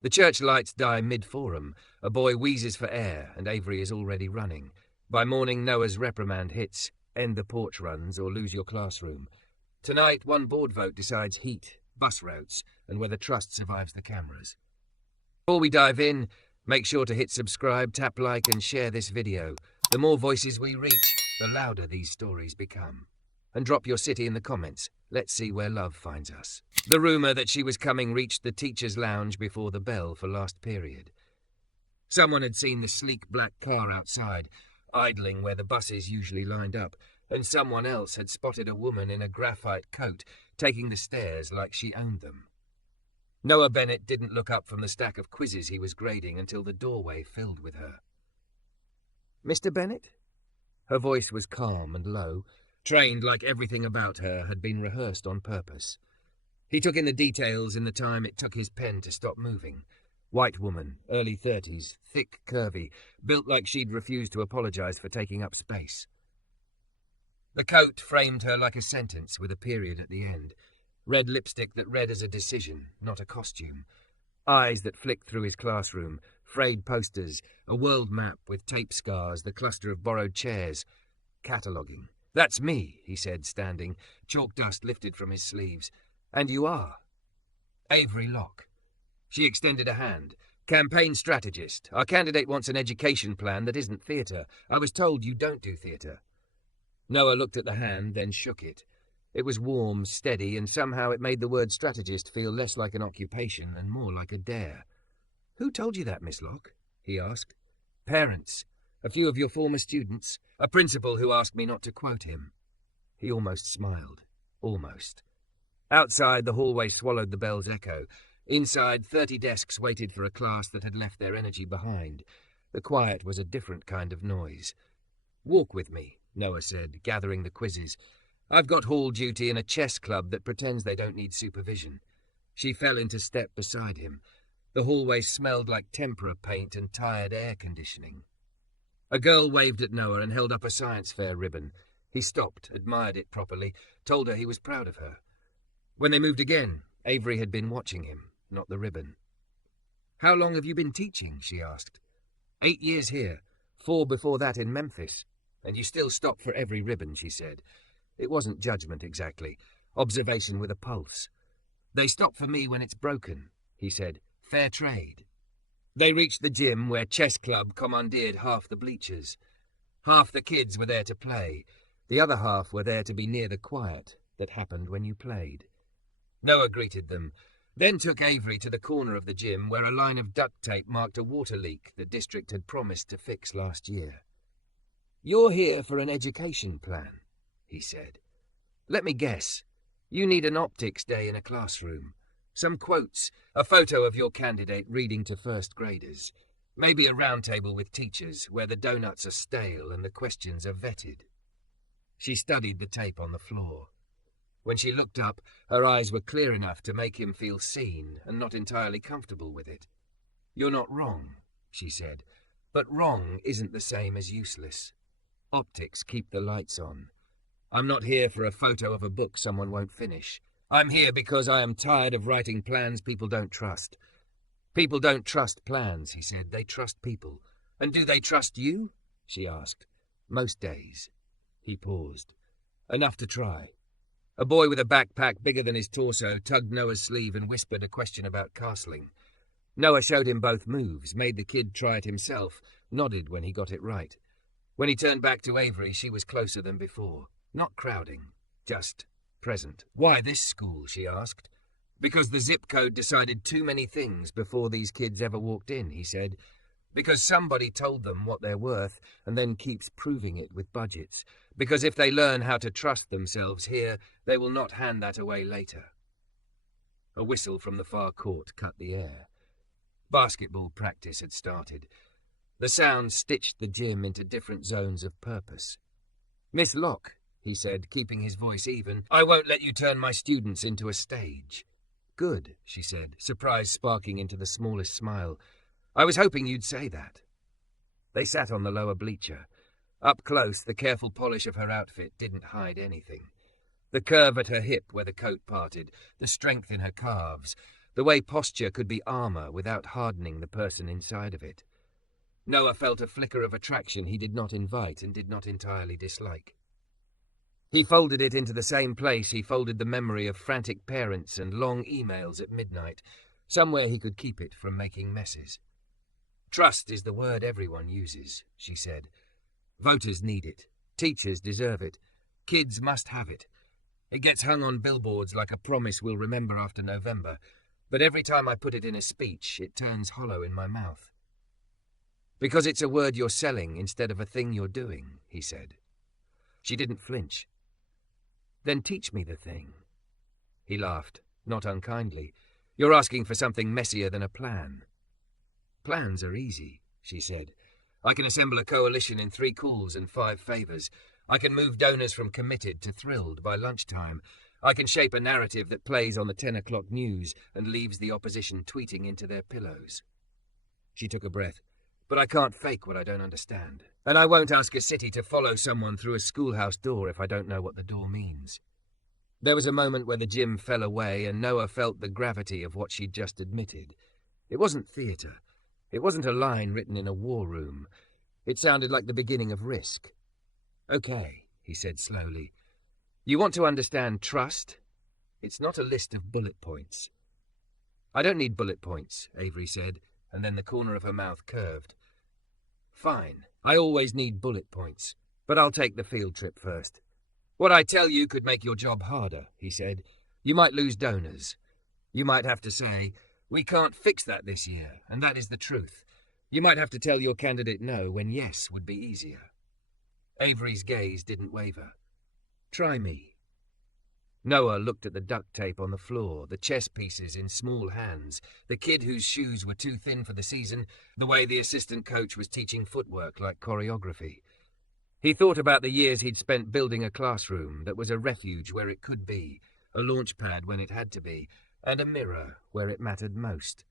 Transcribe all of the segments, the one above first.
The church lights die mid-forum. A boy wheezes for air, and Avery is already running. By morning, Noah's reprimand hits. End the porch runs or lose your classroom. Tonight, one board vote decides heat, bus routes, and whether trust survives the cameras. Before we dive in, make sure to hit subscribe, tap like, and share this video. The more voices we reach, the louder these stories become. And drop your city in the comments. Let's see where love finds us. The rumour that she was coming reached the teacher's lounge before the bell for last period. Someone had seen the sleek black car outside, idling where the buses usually lined up, and someone else had spotted a woman in a graphite coat taking the stairs like she owned them. Noah Bennett didn't look up from the stack of quizzes he was grading until the doorway filled with her. "Mr. Bennett?" Her voice was calm and low, trained like everything about her had been rehearsed on purpose. He took in the details in the time it took his pen to stop moving. White woman, early 30s, thick, curvy, built like she'd refused to apologize for taking up space. The coat framed her like a sentence with a period at the end. Red lipstick that read as a decision, not a costume. Eyes that flicked through his classroom, frayed posters, a world map with tape scars, the cluster of borrowed chairs. Cataloguing. "That's me," he said, standing, chalk dust lifted from his sleeves. "And you are?" "Avery Locke." She extended a hand. "Campaign strategist. Our candidate wants an education plan that isn't theatre. I was told you don't do theatre." Noah looked at the hand, then shook it. It was warm, steady, and somehow it made the word strategist feel less like an occupation and more like a dare. "Who told you that, Miss Locke?" he asked. "Parents. A few of your former students. A principal who asked me not to quote him." He almost smiled. Almost. Outside, the hallway swallowed the bell's echo. Inside, 30 desks waited for a class that had left their energy behind. The quiet was a different kind of noise. "Walk with me," Noah said, gathering the quizzes. "I've got hall duty in a chess club that pretends they don't need supervision." She fell into step beside him. The hallway smelled like tempera paint and tired air conditioning. A girl waved at Noah and held up a science fair ribbon. He stopped, admired it properly, told her he was proud of her. When they moved again, Avery had been watching him, not the ribbon. "How long have you been teaching?" she asked. 8 years here, 4 before that in Memphis. "And you still stop for every ribbon," she said. It wasn't judgment exactly, observation with a pulse. "They stop for me when it's broken," he said. "Fair trade." They reached the gym where chess club commandeered half the bleachers. Half the kids were there to play. The other half were there to be near the quiet that happened when you played. Noah greeted them, then took Avery to the corner of the gym where a line of duct tape marked a water leak the district had promised to fix last year. "You're here for an education plan," he said. "Let me guess. You need an optics day in a classroom. Some quotes, a photo of your candidate reading to first graders. Maybe a round table with teachers where the donuts are stale and the questions are vetted." She studied the tape on the floor. When she looked up, her eyes were clear enough to make him feel seen and not entirely comfortable with it. "You're not wrong," she said, "but wrong isn't the same as useless. Optics keep the lights on. I'm not here for a photo of a book someone won't finish. I'm here because I am tired of writing plans people don't trust." "People don't trust plans," he said. "They trust people." "And do they trust you?" she asked. "Most days." He paused. "Enough to try." A boy with a backpack bigger than his torso tugged Noah's sleeve and whispered a question about castling. Noah showed him both moves, made the kid try it himself, nodded when he got it right. When he turned back to Avery, she was closer than before. Not crowding, just present. "Why this school?" she asked. "Because the zip code decided too many things before these kids ever walked in," he said. "Because somebody told them what they're worth and then keeps proving it with budgets. Because if they learn how to trust themselves here, they will not hand that away later." A whistle from the far court cut the air. Basketball practice had started. The sound stitched the gym into different zones of purpose. "Miss Locke," he said, keeping his voice even, "I won't let you turn my students into a stage." "Good," she said, surprise sparking into the smallest smile. "I was hoping you'd say that." They sat on the lower bleacher. Up close, the careful polish of her outfit didn't hide anything. The curve at her hip where the coat parted, the strength in her calves, The way posture could be armor without hardening the person inside of it. Noah felt a flicker of attraction he did not invite and did not entirely dislike. He folded it into the same place he folded the memory of frantic parents and long emails at midnight, somewhere he could keep it from making messes. Trust is the word everyone uses, she said. Voters need it. Teachers deserve it. Kids must have it. It gets hung on billboards like a promise we'll remember after November, but every time I put it in a speech, it turns hollow in my mouth. Because it's a word you're selling instead of a thing you're doing, he said. She didn't flinch. Then teach me the thing. He laughed, not unkindly. You're asking for something messier than a plan. Plans are easy, she said. I can assemble a coalition in 3 calls and 5 favours. I can move donors from committed to thrilled by lunchtime. I can shape a narrative that plays on the 10 o'clock news and leaves the opposition tweeting into their pillows. She took a breath. But I can't fake what I don't understand. And I won't ask a city to follow someone through a schoolhouse door if I don't know what the door means. There was a moment where the gym fell away and Noah felt the gravity of what she'd just admitted. It wasn't theatre. It wasn't a line written in a war room. It sounded like the beginning of Risk. Okay, he said slowly. You want to understand trust? It's not a list of bullet points. I don't need bullet points, Avery said, and then the corner of her mouth curved. Fine, I always need bullet points, but I'll take the field trip first. What I tell you could make your job harder, he said. You might lose donors. You might have to say, we can't fix that this year, and that is the truth. You might have to tell your candidate no when yes would be easier. Avery's gaze didn't waver. Try me. Noah looked at the duct tape on the floor, the chess pieces in small hands, the kid whose shoes were too thin for the season, the way the assistant coach was teaching footwork like choreography. He thought about the years he'd spent building a classroom that was a refuge where it could be, a launch pad when it had to be, and a mirror where it mattered most.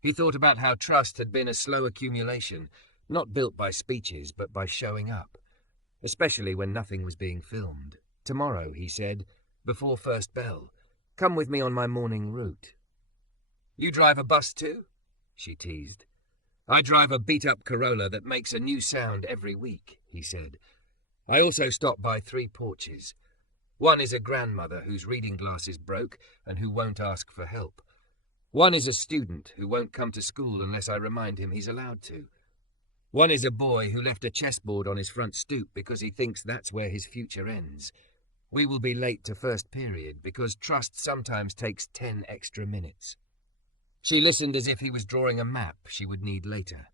He thought about how trust had been a slow accumulation, not built by speeches but by showing up, especially when nothing was being filmed. Tomorrow, he said, before first bell, come with me on my morning route. You drive a bus too? She teased. I drive a beat-up Corolla that makes a new sound every week, he said. I also stop by 3 porches. One is a grandmother whose reading glasses broke and who won't ask for help. One is a student who won't come to school unless I remind him he's allowed to. One is a boy who left a chessboard on his front stoop because he thinks that's where his future ends. We will be late to first period because trust sometimes takes 10 extra minutes. She listened as if he was drawing a map she would need later.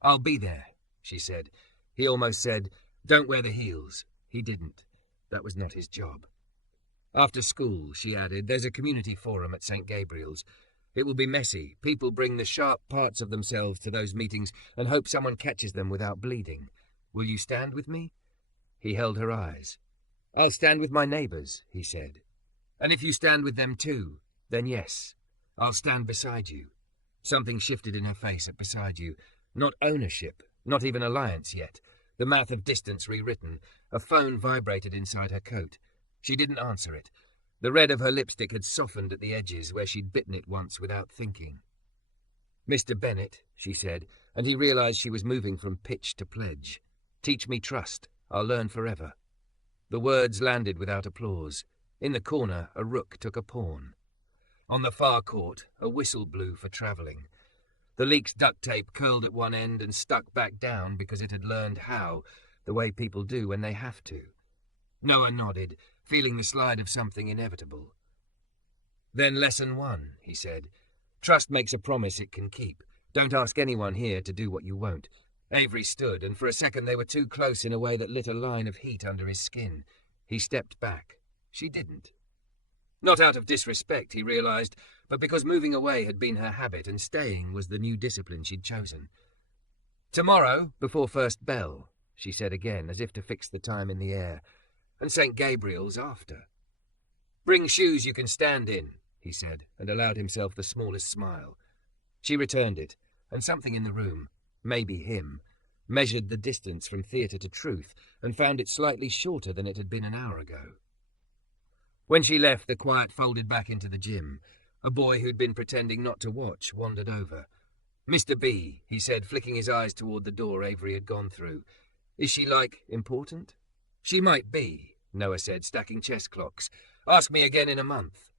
I'll be there, she said. He almost said, don't wear the heels. He didn't. That was not his job. After school, she added, there's a community forum at St. Gabriel's. It will be messy. People bring the sharp parts of themselves to those meetings and hope someone catches them without bleeding. Will you stand with me? He held her eyes. I'll stand with my neighbours, he said. And if you stand with them too, then yes, I'll stand beside you. Something shifted in her face at beside you. Not ownership, not even alliance yet. The math of distance rewritten. A phone vibrated inside her coat. She didn't answer it. The red of her lipstick had softened at the edges where she'd bitten it once without thinking. Mr. Bennett, she said, and he realised she was moving from pitch to pledge. Teach me trust. I'll learn forever. The words landed without applause. In the corner, a rook took a pawn. On the far court, a whistle blew for travelling. The leak's duct tape curled at one end and stuck back down because it had learned how, the way people do when they have to. Noah nodded, feeling the slide of something inevitable. Then lesson 1, he said. Trust makes a promise it can keep. Don't ask anyone here to do what you won't. Avery stood, and for a second they were too close in a way that lit a line of heat under his skin. He stepped back. She didn't. Not out of disrespect, he realised, but because moving away had been her habit and staying was the new discipline she'd chosen. Tomorrow, before first bell, she said again, as if to fix the time in the air, and St. Gabriel's after. Bring shoes you can stand in, he said, and allowed himself the smallest smile. She returned it, and something in the room, maybe him, measured the distance from theatre to truth and found it slightly shorter than it had been an hour ago. When she left, the quiet folded back into the gym. A boy who'd been pretending not to watch wandered over. "Mr. B," he said, flicking his eyes toward the door Avery had gone through. "Is she, important?" "She might be," Noah said, stacking chess clocks. "Ask me again in a month."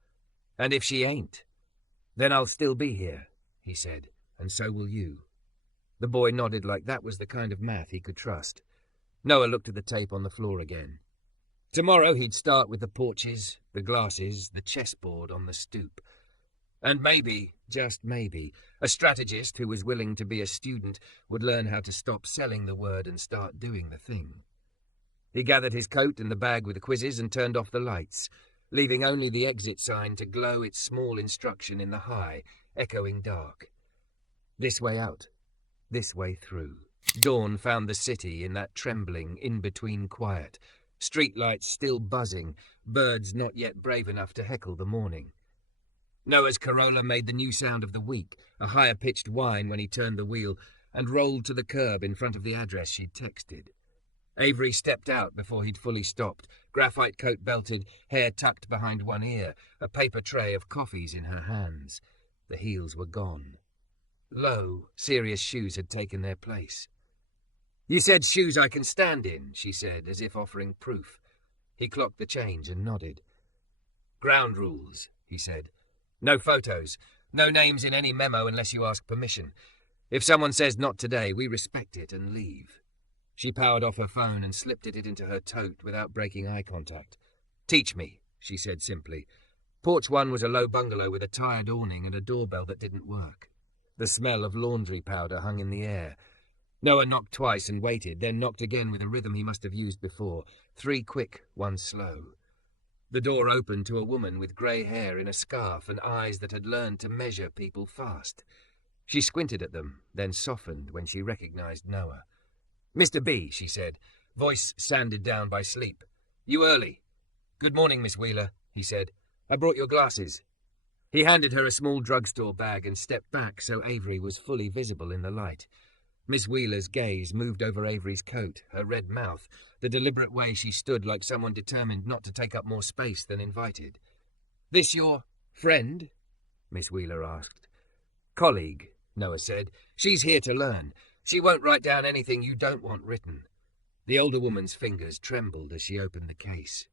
"And if she ain't?" "Then I'll still be here," he said, "and so will you." The boy nodded like that was the kind of math he could trust. Noah looked at the tape on the floor again. Tomorrow he'd start with the porches, the glasses, the chessboard on the stoop. And maybe, just maybe, a strategist who was willing to be a student would learn how to stop selling the word and start doing the thing. He gathered his coat and the bag with the quizzes and turned off the lights, leaving only the exit sign to glow its small instruction in the high, echoing dark. This way out, this way through. Dawn found the city in that trembling, in-between quiet, streetlights still buzzing, birds not yet brave enough to heckle the morning. Noah's Corolla made the new sound of the week, a higher-pitched whine when he turned the wheel, and rolled to the curb in front of the address she'd texted. Avery stepped out before he'd fully stopped, graphite coat belted, hair tucked behind one ear, a paper tray of coffees in her hands. The heels were gone. Low, serious shoes had taken their place. "You said shoes I can stand in," she said, as if offering proof. He clocked the change and nodded. "Ground rules," he said. "No photos, no names in any memo unless you ask permission. If someone says not today, we respect it and leave." She powered off her phone and slipped it into her tote without breaking eye contact. "Teach me," she said simply. Porch 1 was a low bungalow with a tired awning and a doorbell that didn't work. The smell of laundry powder hung in the air. Noah knocked twice and waited, then knocked again with a rhythm he must have used before. 3 quick, 1 slow. The door opened to a woman with grey hair in a scarf and eyes that had learned to measure people fast. She squinted at them, then softened when she recognized Noah. "Mr. B," she said, voice sanded down by sleep. "You early?" "Good morning, Miss Wheeler," he said. "I brought your glasses." He handed her a small drugstore bag and stepped back so Avery was fully visible in the light. Miss Wheeler's gaze moved over Avery's coat, her red mouth, the deliberate way she stood like someone determined not to take up more space than invited. "This your friend?" Miss Wheeler asked. "Colleague," Noah said. "She's here to learn. She won't write down anything you don't want written." The older woman's fingers trembled as she opened the case.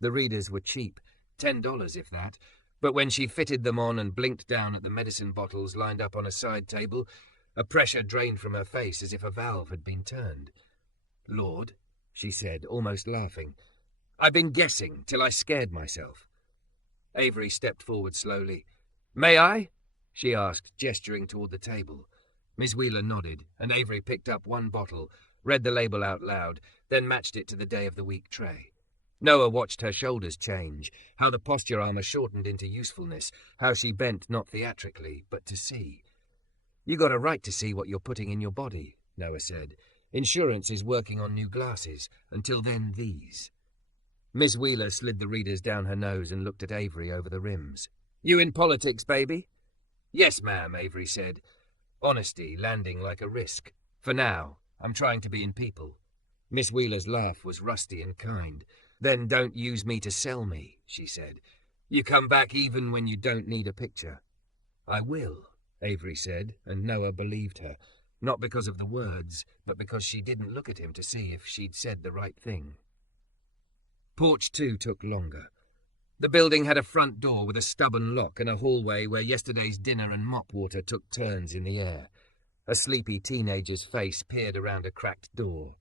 The readers were cheap, $10 if that, but when she fitted them on and blinked down at the medicine bottles lined up on a side table, a pressure drained from her face as if a valve had been turned. "Lord," she said, almost laughing. "I've been guessing till I scared myself." Avery stepped forward slowly. "May I?" she asked, gesturing toward the table. Miss Wheeler nodded, and Avery picked up 1 bottle, read the label out loud, then matched it to the day of the week tray. Noah watched her shoulders change, how the posture armor shortened into usefulness, how she bent not theatrically, but to see. "You got a right to see what you're putting in your body," Noah said. "Insurance is working on new glasses. Until then, these." Miss Wheeler slid the readers down her nose and looked at Avery over the rims. "You in politics, baby?" "Yes, ma'am," Avery said. Honesty landing like a risk. "For now, I'm trying to be in people." Miss Wheeler's laugh was rusty and kind. "Then don't use me to sell me," she said. "You come back even when you don't need a picture." "I will," Avery said, and Noah believed her, not because of the words, but because she didn't look at him to see if she'd said the right thing. Porch 2 took longer. The building had a front door with a stubborn lock and a hallway where yesterday's dinner and mop water took turns in the air. A sleepy teenager's face peered around a cracked door.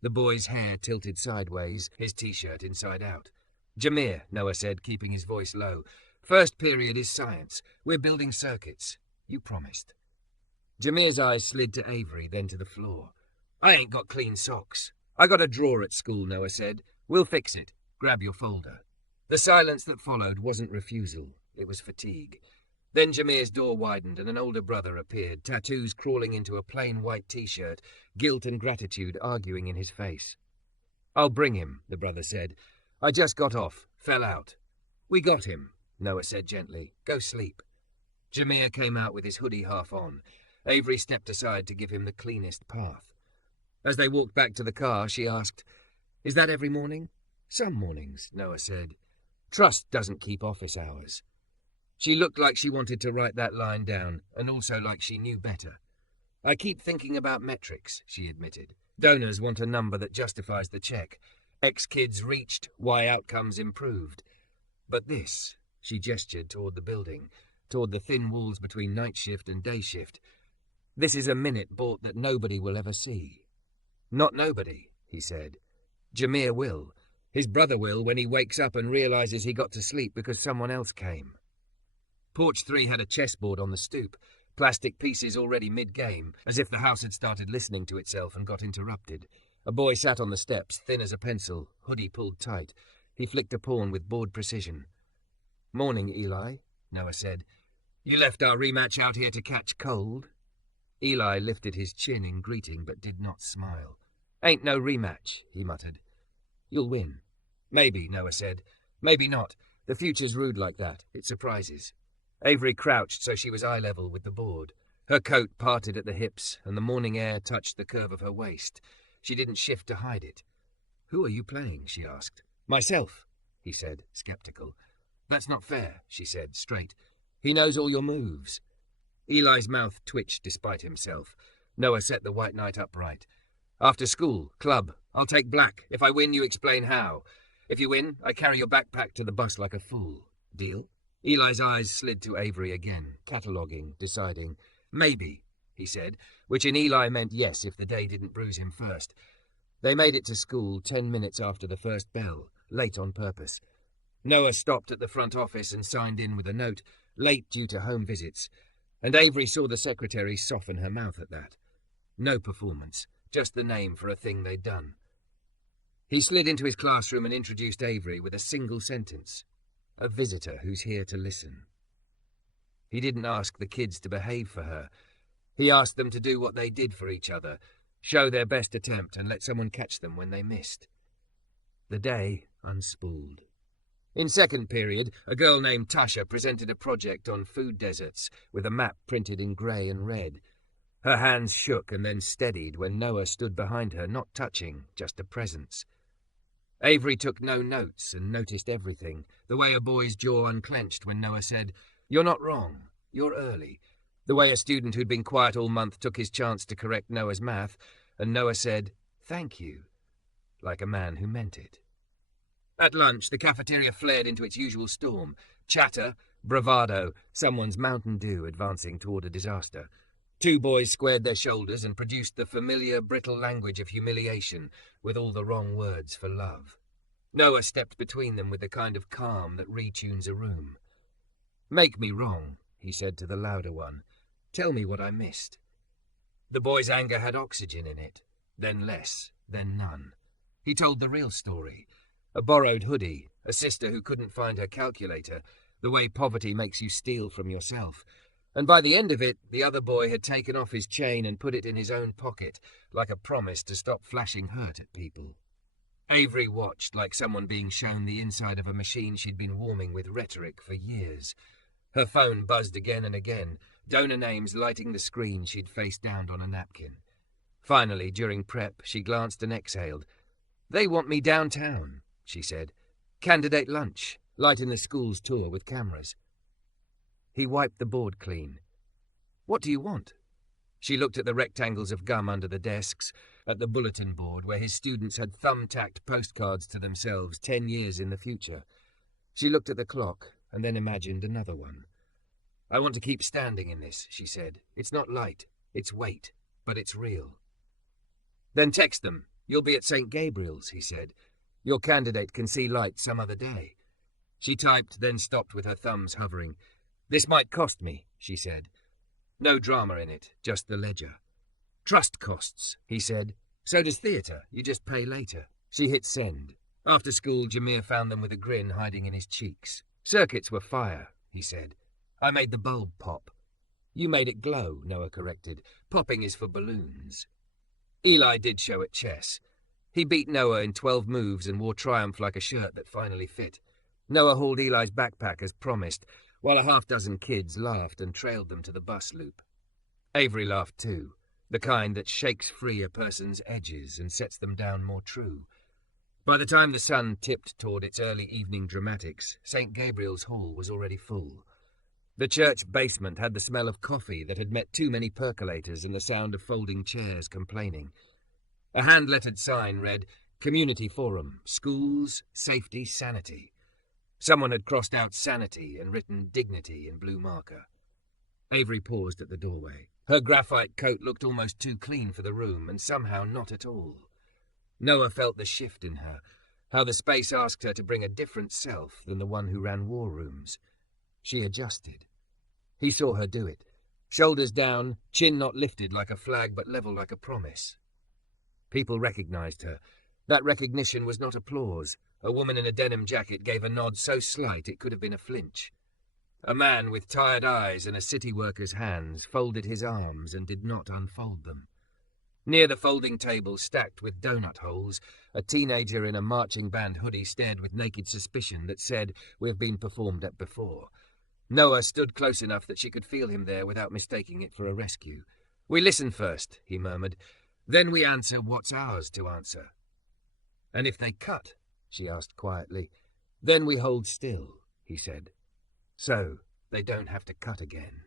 The boy's hair tilted sideways, his T-shirt inside out. "Jameer," Noah said, keeping his voice low. "First period is science. We're building circuits. You promised." Jameer's eyes slid to Avery, then to the floor. "I ain't got clean socks." "I got a drawer at school," Noah said. "We'll fix it. Grab your folder." The silence that followed wasn't refusal. It was fatigue. Then Jameer's door widened and an older brother appeared, tattoos crawling into a plain white T-shirt, guilt and gratitude arguing in his face. "I'll bring him," the brother said. "I just got off. Fell out." "We got him," Noah said gently. "Go sleep." Jameer came out with his hoodie half on. Avery stepped aside to give him the cleanest path. As they walked back to the car, she asked, "Is that every morning?" "Some mornings," Noah said. "Trust doesn't keep office hours." She looked like she wanted to write that line down, and also like she knew better. I keep thinking about metrics, she admitted. Donors want a number that justifies the check. X kids reached, Y outcomes improved. But this, she gestured toward the building, toward the thin walls between night shift and day shift. This is a minute bought that nobody will ever see. Not nobody, he said. Jameer will. His brother will when he wakes up and realizes he got to sleep because someone else came. Porch 3 had a chessboard on the stoop, plastic pieces already mid-game, as if the house had started listening to itself and got interrupted. A boy sat on the steps, thin as a pencil, hoodie pulled tight. He flicked a pawn with board precision. "Morning, Eli," Noah said. "You left our rematch out here to catch cold?" Eli lifted his chin in greeting but did not smile. "Ain't no rematch," he muttered. "You'll win." "Maybe," Noah said. "Maybe not. The future's rude like that. It surprises." Avery crouched so she was eye-level with the board. Her coat parted at the hips, and the morning air touched the curve of her waist. She didn't shift to hide it. "Who are you playing?" she asked. "Myself," he said, skeptical. "That's not fair," she said, straight. "He knows all your moves." Eli's mouth twitched despite himself. Noah set the white knight upright. "After school, club. I'll take black. If I win, you explain how. If you win, I carry your backpack to the bus like a fool. Deal?" Eli's eyes slid to Avery again, cataloguing, deciding. "Maybe," he said, which in Eli meant yes if the day didn't bruise him first. They made it to school 10 minutes after the first bell, late on purpose. Noah stopped at the front office and signed in with a note, late due to home visits, and Avery saw the secretary soften her mouth at that. No performance, just the name for a thing they'd done. He slid into his classroom and introduced Avery with a single sentence. "A visitor who's here to listen." He didn't ask the kids to behave for her. He asked them to do what they did for each other, show their best attempt and let someone catch them when they missed. The day unspooled. In second period, a girl named Tasha presented a project on food deserts with a map printed in grey and red. Her hands shook and then steadied when Noah stood behind her, not touching, just a presence. Avery took no notes and noticed everything, the way a boy's jaw unclenched when Noah said, "You're not wrong, you're early," the way a student who'd been quiet all month took his chance to correct Noah's math, and Noah said, "Thank you," like a man who meant it. At lunch, the cafeteria flared into its usual storm. Chatter, bravado, someone's Mountain Dew advancing toward a disaster. Two boys squared their shoulders and produced the familiar, brittle language of humiliation, with all the wrong words for love. Noah stepped between them with the kind of calm that retunes a room. "Make me wrong," he said to the louder one. "Tell me what I missed." The boy's anger had oxygen in it, then less, then none. He told the real story. A borrowed hoodie, a sister who couldn't find her calculator, the way poverty makes you steal from yourself. And by the end of it, the other boy had taken off his chain and put it in his own pocket, like a promise to stop flashing hurt at people. Avery watched like someone being shown the inside of a machine she'd been warming with rhetoric for years. Her phone buzzed again and again, donor names lighting the screen she'd faced down on a napkin. Finally, during prep, she glanced and exhaled. "They want me downtown," she said. "Candidate lunch, lighting the school's tour with cameras." He wiped the board clean. "What do you want?" She looked at the rectangles of gum under the desks, at the bulletin board where his students had thumb-tacked postcards to themselves 10 years in the future. She looked at the clock and then imagined another one. "I want to keep standing in this," she said. "It's not light, it's weight, but it's real." "Then text them. You'll be at St. Gabriel's," he said. "Your candidate can see light some other day." She typed, then stopped with her thumbs hovering. "This might cost me," she said. No drama in it, just the ledger. "Trust costs," he said. "So does theatre. You just pay later." She hit send. After school, Jameer found them with a grin hiding in his cheeks. "Circuits were fire," he said. "I made the bulb pop." "You made it glow," Noah corrected. "Popping is for balloons." Eli did show at chess. He beat Noah in 12 moves and wore triumph like a shirt that finally fit. Noah hauled Eli's backpack as promised, while a half-dozen kids laughed and trailed them to the bus loop. Avery laughed too, the kind that shakes free a person's edges and sets them down more true. By the time the sun tipped toward its early evening dramatics, St. Gabriel's Hall was already full. The church basement had the smell of coffee that had met too many percolators and the sound of folding chairs complaining. A hand-lettered sign read, "Community Forum, Schools, Safety, Sanity." Someone had crossed out sanity and written dignity in blue marker. Avery paused at the doorway. Her graphite coat looked almost too clean for the room, and somehow not at all. Noah felt the shift in her, how the space asked her to bring a different self than the one who ran war rooms. She adjusted. He saw her do it. Shoulders down, chin not lifted like a flag but level like a promise. People recognized her. That recognition was not applause. A woman in a denim jacket gave a nod so slight it could have been a flinch. A man with tired eyes and a city worker's hands folded his arms and did not unfold them. Near the folding table stacked with donut holes, a teenager in a marching band hoodie stared with naked suspicion that said, "We've been performed at before." Noah stood close enough that she could feel him there without mistaking it for a rescue. "We listen first," he murmured. "Then we answer what's ours to answer." "And if they cut?" she asked quietly. "Then we hold still," he said. "So they don't have to cut again."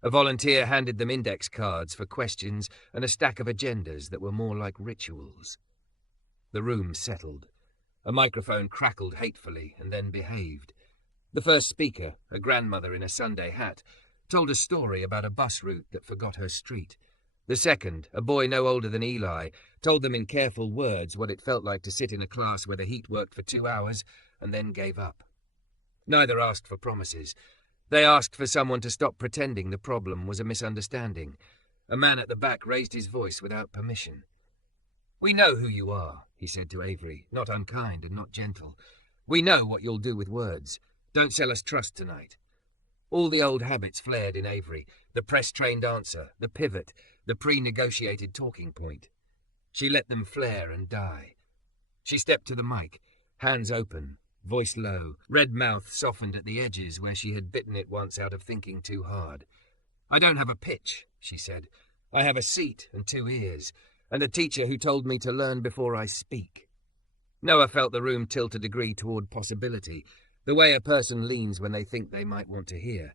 A volunteer handed them index cards for questions and a stack of agendas that were more like rituals. The room settled. A microphone crackled hatefully and then behaved. The first speaker, a grandmother in a Sunday hat, told a story about a bus route that forgot her street. The second, a boy no older than Eli, told them in careful words what it felt like to sit in a class where the heat worked for 2 hours and then gave up. Neither asked for promises. They asked for someone to stop pretending the problem was a misunderstanding. A man at the back raised his voice without permission. "We know who you are," he said to Avery, not unkind and not gentle. "We know what you'll do with words. Don't sell us trust tonight." All the old habits flared in Avery, the press-trained answer, the pivot, the pre-negotiated talking point. She let them flare and die. She stepped to the mic, hands open, voice low, red mouth softened at the edges where she had bitten it once out of thinking too hard. "I don't have a pitch," she said. "I have a seat and 2 ears, and a teacher who told me to learn before I speak." Noah felt the room tilt a degree toward possibility, the way a person leans when they think they might want to hear.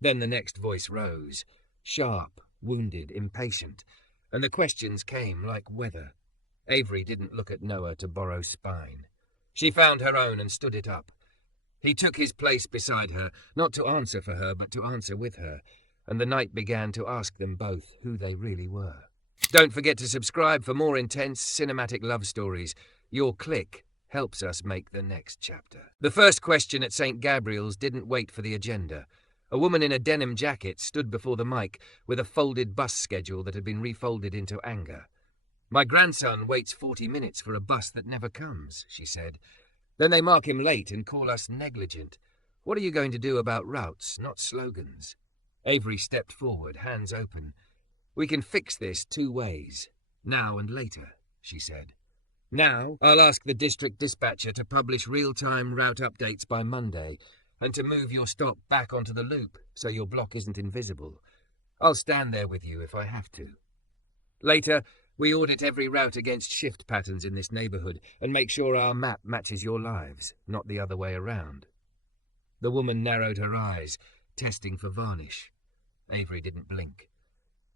Then the next voice rose, sharp, wounded, impatient, and the questions came like weather. Avery didn't look at Noah to borrow spine. She found her own and stood it up. He took his place beside her, not to answer for her, but to answer with her, and the night began to ask them both who they really were. Don't forget to subscribe for more intense cinematic love stories. Your click helps us make the next chapter. The first question at St. Gabriel's didn't wait for the agenda. A woman in a denim jacket stood before the mic with a folded bus schedule that had been refolded into anger. "My grandson waits 40 minutes for a bus that never comes," she said. "Then they mark him late and call us negligent. What are you going to do about routes, not slogans?" Avery stepped forward, hands open. "We can fix this 2 ways, now and later," she said. "Now, I'll ask the district dispatcher to publish real-time route updates by Monday and to move your stop back onto the loop so your block isn't invisible. I'll stand there with you if I have to. Later, we audit every route against shift patterns in this neighborhood and make sure our map matches your lives, not the other way around." The woman narrowed her eyes, testing for varnish. Avery didn't blink.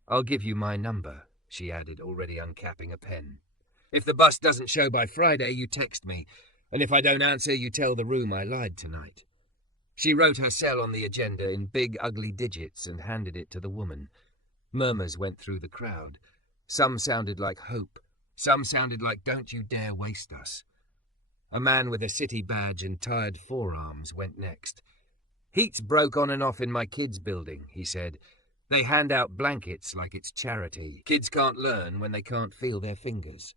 "I'll give you my number," she added, already uncapping a pen. "If the bus doesn't show by Friday, you text me, and if I don't answer, you tell the room I lied tonight." She wrote her cell on the agenda in big, ugly digits and handed it to the woman. Murmurs went through the crowd. Some sounded like hope. Some sounded like "Don't you dare waste us." A man with a city badge and tired forearms went next. "Heat's broke on and off in my kids' building," he said. "They hand out blankets like it's charity. Kids can't learn when they can't feel their fingers."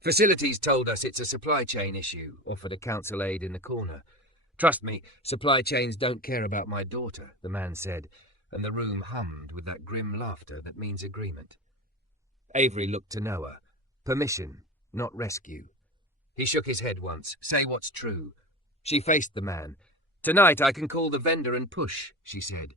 "Facilities told us it's a supply chain issue," offered a council aide in the corner. "Trust me, supply chains don't care about my daughter," the man said, and the room hummed with that grim laughter that means agreement. Avery looked to Noah. Permission, not rescue. He shook his head once. "Say what's true." She faced the man. "Tonight I can call the vendor and push," she said.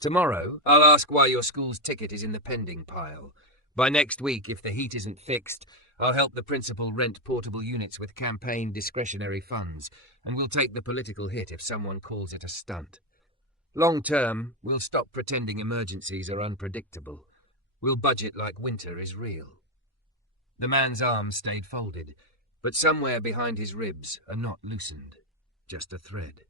"Tomorrow I'll ask why your school's ticket is in the pending pile. By next week, if the heat isn't fixed, I'll help the principal rent portable units with campaign discretionary funds, and we'll take the political hit if someone calls it a stunt. Long term, we'll stop pretending emergencies are unpredictable. We'll budget like winter is real. The man's arms stayed folded, but somewhere behind his ribs a knot loosened. Just a thread.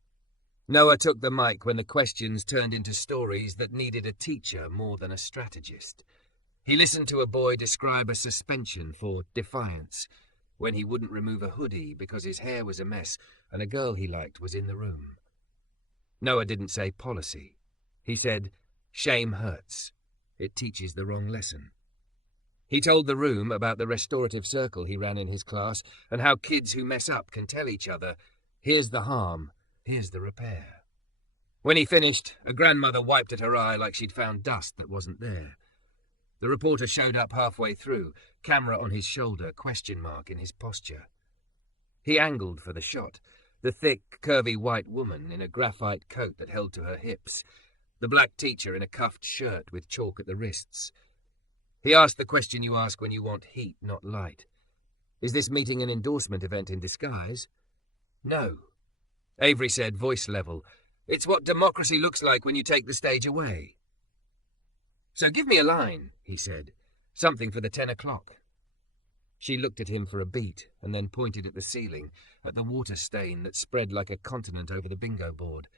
Noah took the mic when the questions turned into stories that needed a teacher more than a strategist. He listened to a boy describe a suspension for defiance when he wouldn't remove a hoodie because his hair was a mess and a girl he liked was in the room. Noah didn't say policy. He said, shame hurts. It teaches the wrong lesson. He told the room about the restorative circle he ran in his class and how kids who mess up can tell each other, here's the harm, here's the repair. When he finished, a grandmother wiped at her eye like she'd found dust that wasn't there. The reporter showed up halfway through, camera on his shoulder, question mark in his posture. He angled for the shot, the thick, curvy white woman in a graphite coat that held to her hips, the black teacher in a cuffed shirt with chalk at the wrists. He asked the question you ask when you want heat, not light. Is this meeting an endorsement event in disguise? No. Avery said, voice level, it's what democracy looks like when you take the stage away. So give me a line, he said. Something for the 10 o'clock. She looked at him for a beat and then pointed at the ceiling, at the water stain that spread like a continent over the bingo board.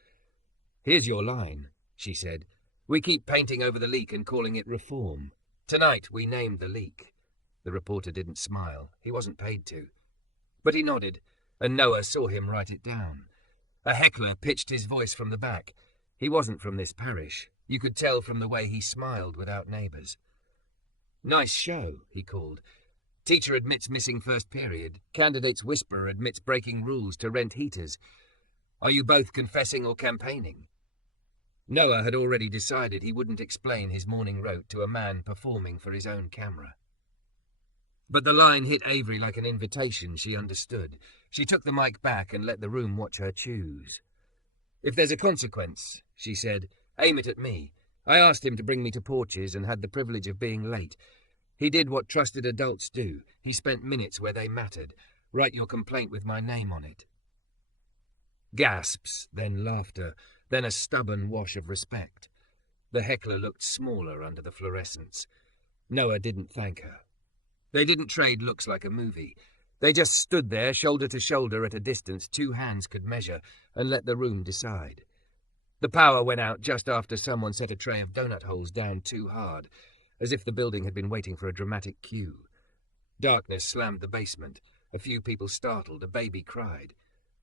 Here's your line, she said. We keep painting over the leak and calling it reform. Tonight we named the leak. The reporter didn't smile. He wasn't paid to. But he nodded, and Noah saw him write it down. A heckler pitched his voice from the back. He wasn't from this parish. You could tell from the way he smiled without neighbours. Nice show, he called. Teacher admits missing first period. Candidate's whisperer admits breaking rules to rent heaters. Are you both confessing or campaigning? Noah had already decided he wouldn't explain his morning rote to a man performing for his own camera. But the line hit Avery like an invitation she understood. She took the mic back and let the room watch her choose. If there's a consequence, she said, aim it at me. I asked him to bring me to Porches and had the privilege of being late. He did what trusted adults do. He spent minutes where they mattered. Write your complaint with my name on it. Gasps, then laughter, then a stubborn wash of respect. The heckler looked smaller under the fluorescence. Noah didn't thank her. They didn't trade looks like a movie. They just stood there, shoulder to shoulder at a distance 2 hands could measure, and let the room decide. The power went out just after someone set a tray of donut holes down too hard, as if the building had been waiting for a dramatic cue. Darkness slammed the basement. A few people startled, a baby cried.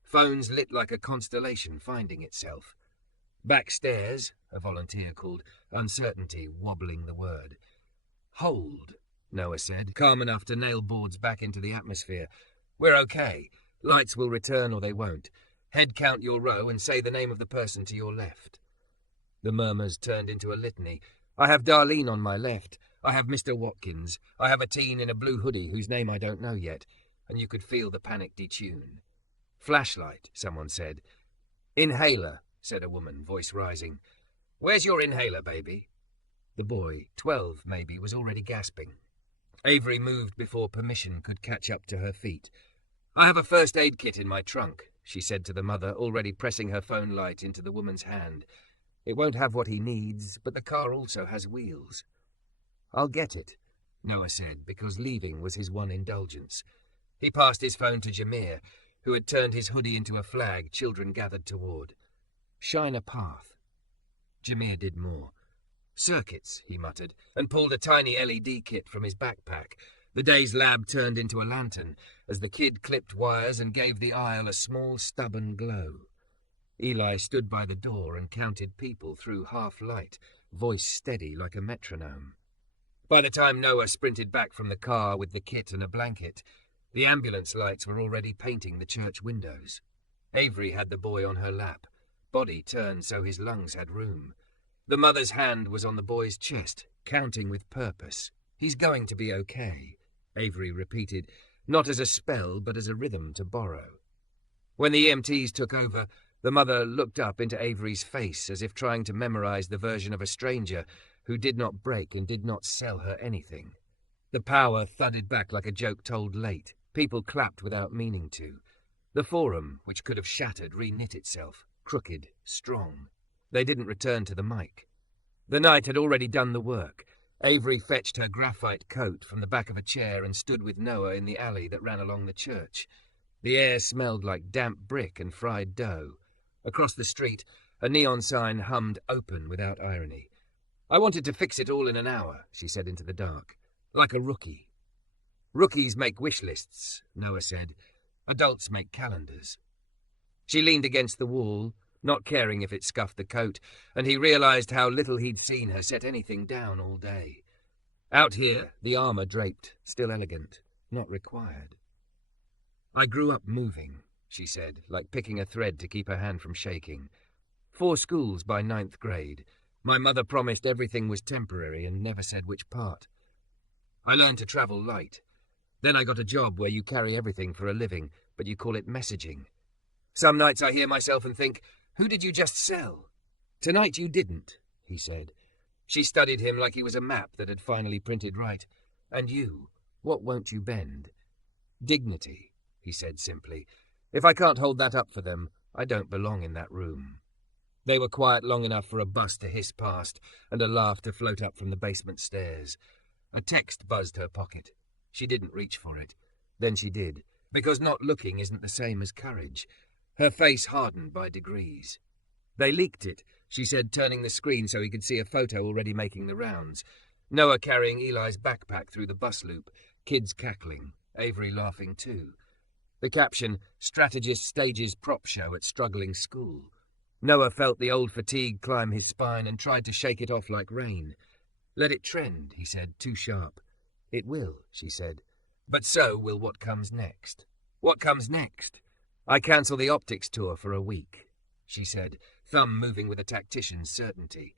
Phones lit like a constellation finding itself. Backstairs, a volunteer called, uncertainty wobbling the word. Hold, Noah said, calm enough to nail boards back into the atmosphere. We're okay. Lights will return or they won't. Head count your row and say the name of the person to your left. The murmurs turned into a litany. I have Darlene on my left. I have Mr. Watkins. I have a teen in a blue hoodie whose name I don't know yet. And you could feel the panic detune. Flashlight, someone said. Inhaler, said a woman, voice rising. Where's your inhaler, baby? The boy, 12 maybe, was already gasping. Avery moved before permission could catch up to her feet. I have a first aid kit in my trunk, she said to the mother, already pressing her phone light into the woman's hand. It won't have what he needs, but the car also has wheels. I'll get it, Noah said, because leaving was his one indulgence. He passed his phone to Jameer, who had turned his hoodie into a flag children gathered toward. Shine a path. Jameer did more. Circuits, he muttered, and pulled a tiny LED kit from his backpack. The day's lab turned into a lantern as the kid clipped wires and gave the aisle a small, stubborn glow. Eli stood by the door and counted people through half-light, voice steady like a metronome. By the time Noah sprinted back from the car with the kit and a blanket, the ambulance lights were already painting the church windows. Avery had the boy on her lap, body turned so his lungs had room. The mother's hand was on the boy's chest, counting with purpose. He's going to be okay, Avery repeated, not as a spell but as a rhythm to borrow. When the EMTs took over, the mother looked up into Avery's face as if trying to memorize the version of a stranger who did not break and did not sell her anything. The power thudded back like a joke told late. People clapped without meaning to. The forum, which could have shattered, reknit itself, crooked, strong. They didn't return to the mic. The night had already done the work. Avery fetched her graphite coat from the back of a chair and stood with Noah in the alley that ran along the church. The air smelled like damp brick and fried dough. Across the street, a neon sign hummed open without irony. "I wanted to fix it all in an hour," she said into the dark. "Like a rookie." "Rookies make wish lists," Noah said. "Adults make calendars." She leaned against the wall, not caring if it scuffed the coat, and he realized how little he'd seen her set anything down all day. Out here, the armor draped, still elegant, not required. "I grew up moving," she said, like picking a thread to keep her hand from shaking. 4 schools by 9th grade. My mother promised everything was temporary and never said which part. I learned to travel light. Then I got a job where you carry everything for a living, but you call it messaging. Some nights I hear myself and think, who did you just sell? Tonight you didn't, he said. She studied him like he was a map that had finally printed right. And you, what won't you bend? Dignity, he said simply. If I can't hold that up for them, I don't belong in that room. They were quiet long enough for a bus to hiss past and a laugh to float up from the basement stairs. A text buzzed her pocket. She didn't reach for it. Then she did, because not looking isn't the same as courage. Her face hardened by degrees. They leaked it, she said, turning the screen so he could see a photo already making the rounds. Noah carrying Eli's backpack through the bus loop, kids cackling, Avery laughing too. The caption, Strategist stages prop show at struggling school. Noah felt the old fatigue climb his spine and tried to shake it off like rain. Let it trend, he said, too sharp. It will, she said. But so will what comes next. What comes next? I cancel the optics tour for a week, she said, thumb moving with a tactician's certainty.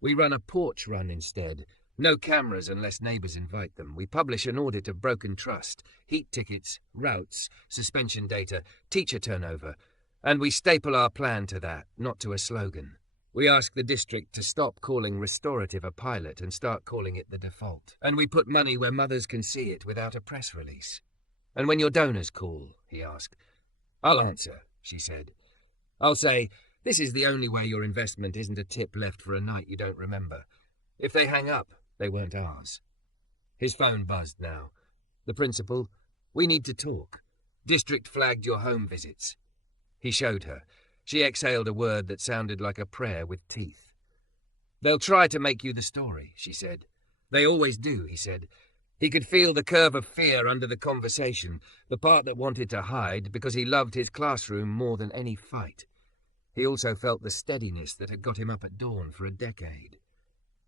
We run a porch run instead. No cameras unless neighbours invite them. We publish an audit of broken trust, heat tickets, routes, suspension data, teacher turnover, and we staple our plan to that, not to a slogan. We ask the district to stop calling restorative a pilot and start calling it the default. And we put money where mothers can see it without a press release. And when your donors call, he asked. I'll answer, she said. I'll say, this is the only way your investment isn't a tip left for a night you don't remember. If they hang up, they weren't ours. His phone buzzed now. The principal, we need to talk. District flagged your home visits. He showed her. She exhaled a word that sounded like a prayer with teeth. They'll try to make you the story, she said. They always do, he said. He could feel the curve of fear under the conversation, the part that wanted to hide because he loved his classroom more than any fight. He also felt the steadiness that had got him up at dawn for a decade.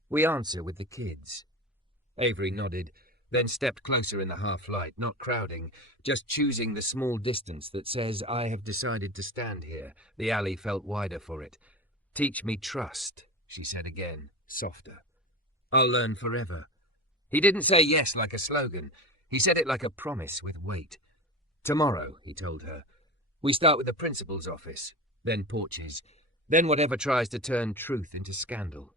We answer with the kids. Avery nodded, then stepped closer in the half-light, not crowding, just choosing the small distance that says, I have decided to stand here. The alley felt wider for it. Teach me trust, she said again, softer. I'll learn forever. He didn't say yes like a slogan. He said it like a promise with weight. Tomorrow, he told her. We start with the principal's office, then porches, then whatever tries to turn truth into scandal.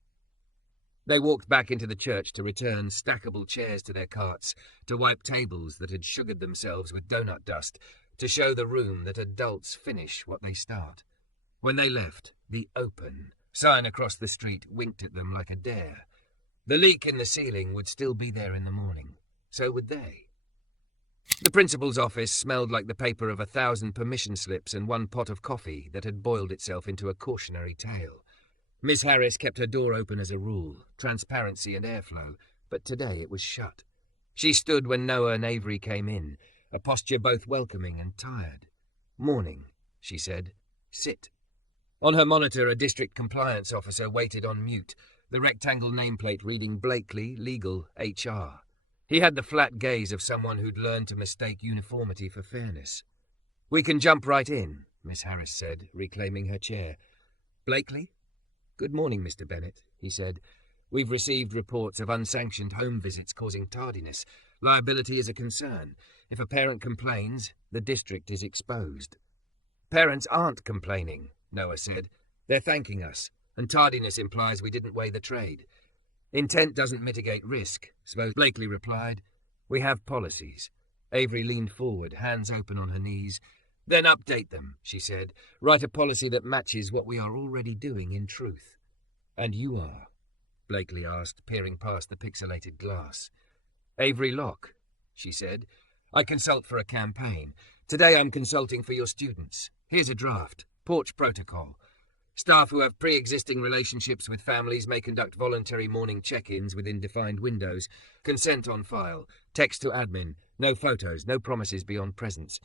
They walked back into the church to return stackable chairs to their carts, to wipe tables that had sugared themselves with donut dust, to show the room that adults finish what they start. When they left, the open sign across the street winked at them like a dare. The leak in the ceiling would still be there in the morning. So would they. The principal's office smelled like the paper of 1,000 permission slips and 1 pot of coffee that had boiled itself into a cautionary tale. Miss Harris kept her door open as a rule, transparency and airflow, but today it was shut. She stood when Noah and Avery came in, a posture both welcoming and tired. Morning, she said. Sit. On her monitor, a district compliance officer waited on mute, the rectangle nameplate reading Blakely, Legal, HR. He had the flat gaze of someone who'd learned to mistake uniformity for fairness. We can jump right in, Miss Harris said, reclaiming her chair. Blakely? Good morning, Mr. Bennett, he said. We've received reports of unsanctioned home visits causing tardiness. Liability is a concern. If a parent complains, the district is exposed. Parents aren't complaining, Noah said. They're thanking us. And tardiness implies we didn't weigh the trade. Intent doesn't mitigate risk, Blakely replied. We have policies. Avery leaned forward, hands open on her knees. Then update them, she said. Write a policy that matches what we are already doing in truth. And you are? Blakely asked, peering past the pixelated glass. Avery Locke, she said. I consult for a campaign. Today I'm consulting for your students. Here's a draft. Porch protocol. Staff who have pre-existing relationships with families may conduct voluntary morning check-ins within defined windows. Consent on file. Text to admin. No photos, no promises beyond presence.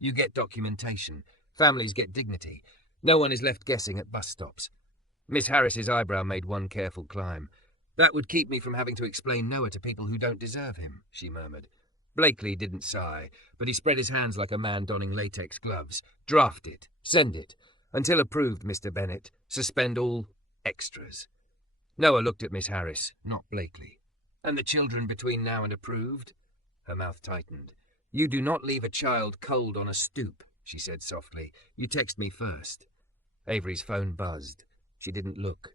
You get documentation. Families get dignity. No one is left guessing at bus stops. Miss Harris's eyebrow made one careful climb. That would keep me from having to explain Noah to people who don't deserve him, she murmured. Blakely didn't sigh, but he spread his hands like a man donning latex gloves. Draft it. Send it. Until approved, Mr. Bennett. Suspend all extras. Noah looked at Miss Harris, not Blakely. And the children between now and approved? Her mouth tightened. You do not leave a child cold on a stoop, she said softly. You text me first. Avery's phone buzzed. She didn't look.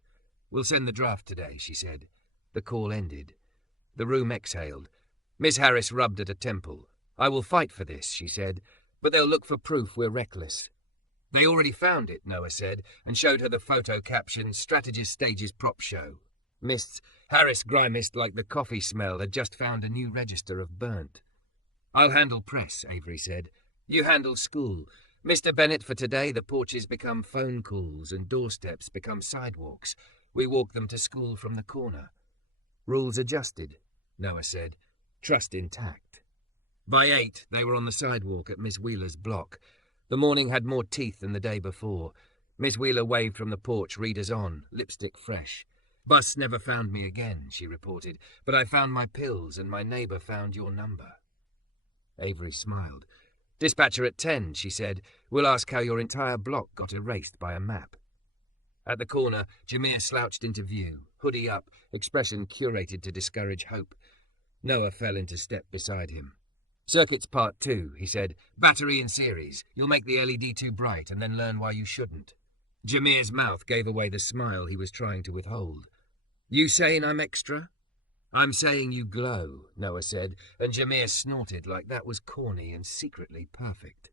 We'll send the draft today, she said. The call ended. The room exhaled. Miss Harris rubbed at a temple. I will fight for this, she said, but they'll look for proof we're reckless. They already found it, Noah said, and showed her the photo captioned Strategist Stages Prop Show. Miss Harris grimaced like the coffee smell had just found a new register of burnt. I'll handle press, Avery said. You handle school. Mr. Bennett, for today the porches become phone calls and doorsteps become sidewalks. We walk them to school from the corner. Rules adjusted, Noah said. Trust intact. By 8, they were on the sidewalk at Miss Wheeler's block. The morning had more teeth than the day before. Miss Wheeler waved from the porch, readers on, lipstick fresh. Bus never found me again, she reported, but I found my pills and my neighbour found your number. Avery smiled. Dispatcher at 10, she said. We'll ask how your entire block got erased by a map. At the corner, Jameer slouched into view, hoodie up, expression curated to discourage hope. Noah fell into step beside him. Circuits Part 2, he said. Battery in series. You'll make the LED too bright and then learn why you shouldn't. Jameer's mouth gave away the smile he was trying to withhold. You saying I'm extra? I'm saying you glow, Noah said, and Jameer snorted like that was corny and secretly perfect.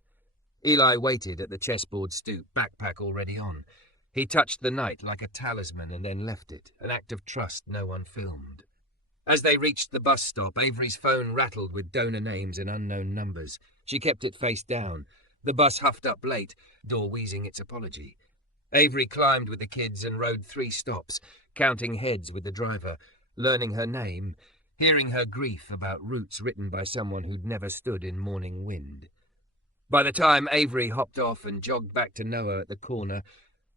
Eli waited at the chessboard stoop, backpack already on. He touched the night like a talisman and then left it, an act of trust no one filmed. As they reached the bus stop, Avery's phone rattled with donor names and unknown numbers. She kept it face down. The bus huffed up late, door wheezing its apology. Avery climbed with the kids and rode 3 stops, counting heads with the driver, learning her name, hearing her grief about routes written by someone who'd never stood in morning wind. By the time Avery hopped off and jogged back to Noah at the corner,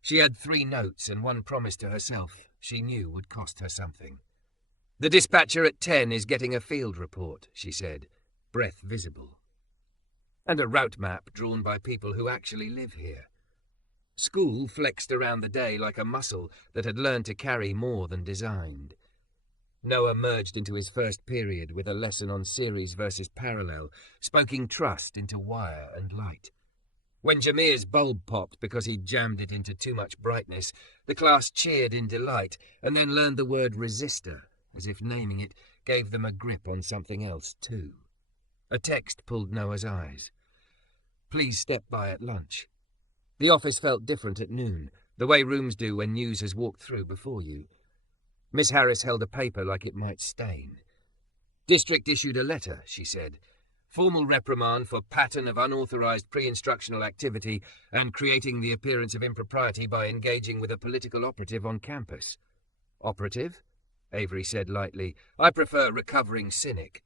she had 3 notes and one promise to herself she knew would cost her something. The dispatcher at 10 is getting a field report, she said, breath visible. And a route map drawn by people who actually live here. School flexed around the day like a muscle that had learned to carry more than designed. Noah merged into his first period with a lesson on series versus parallel, spoking trust into wire and light. When Jameer's bulb popped because he'd jammed it into too much brightness, the class cheered in delight and then learned the word resistor, as if naming it gave them a grip on something else too. A text pulled Noah's eyes. Please step by at lunch. The office felt different at noon, the way rooms do when news has walked through before you. Miss Harris held a paper like it might stain. District issued a letter, she said. Formal reprimand for pattern of unauthorized pre-instructional activity and creating the appearance of impropriety by engaging with a political operative on campus. Operative? Avery said lightly. I prefer recovering cynic.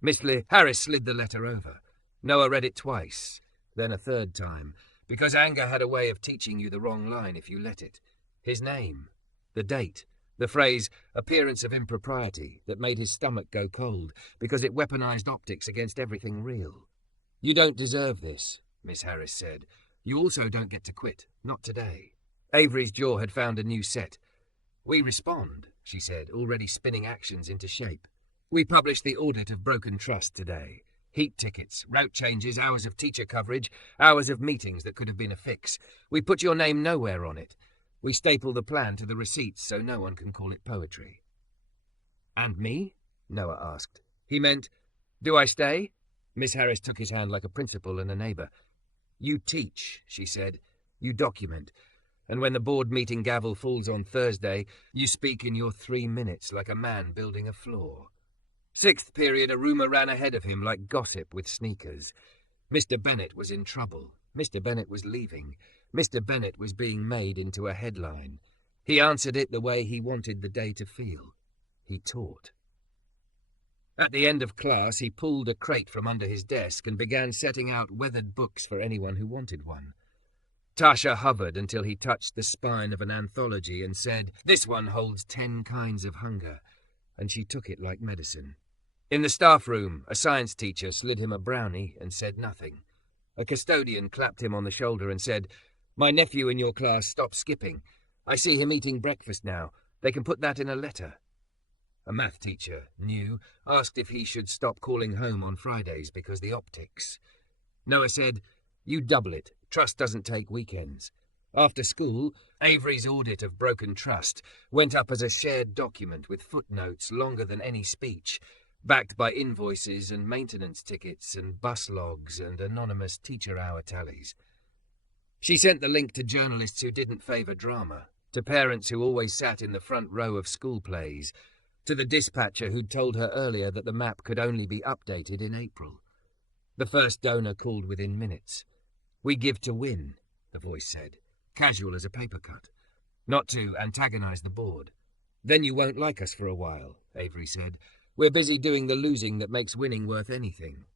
Miss Harris slid the letter over. Noah read it twice, then a third time, because anger had a way of teaching you the wrong line if you let it. His name, the date, the phrase, appearance of impropriety, that made his stomach go cold, because it weaponized optics against everything real. You don't deserve this, Miss Harris said. You also don't get to quit, not today. Avery's jaw had found a new set. We respond, she said, already spinning actions into shape. We publish the audit of broken trust today. Heat tickets, route changes, hours of teacher coverage, hours of meetings that could have been a fix. We put your name nowhere on it. We staple the plan to the receipts so no one can call it poetry. And me? Noah asked. He meant, do I stay? Miss Harris took his hand like a principal and a neighbour. You teach, she said. You document. And when the board meeting gavel falls on Thursday, you speak in your 3 minutes like a man building a floor. 6th period, a rumour ran ahead of him like gossip with sneakers. Mr. Bennett was in trouble. Mr. Bennett was leaving. Mr. Bennett was being made into a headline. He answered it the way he wanted the day to feel. He taught. At the end of class, he pulled a crate from under his desk and began setting out weathered books for anyone who wanted one. Tasha hovered until he touched the spine of an anthology and said, "This one holds 10 kinds of hunger," and she took it like medicine. In the staff room, a science teacher slid him a brownie and said nothing. A custodian clapped him on the shoulder and said, "My nephew in your class stopped skipping. I see him eating breakfast now. They can put that in a letter." A math teacher, new, asked if he should stop calling home on Fridays because the optics. Noah said, "You double it. Trust doesn't take weekends." After school, Avery's audit of broken trust went up as a shared document with footnotes longer than any speech, backed by invoices and maintenance tickets and bus logs and anonymous teacher hour tallies. She sent the link to journalists who didn't favour drama, to parents who always sat in the front row of school plays, to the dispatcher who'd told her earlier that the map could only be updated in April. The first donor called within minutes. "We give to win," the voice said, casual as a paper cut. "Not to antagonise the board." "Then you won't like us for a while," Avery said. "We're busy doing the losing that makes winning worth anything."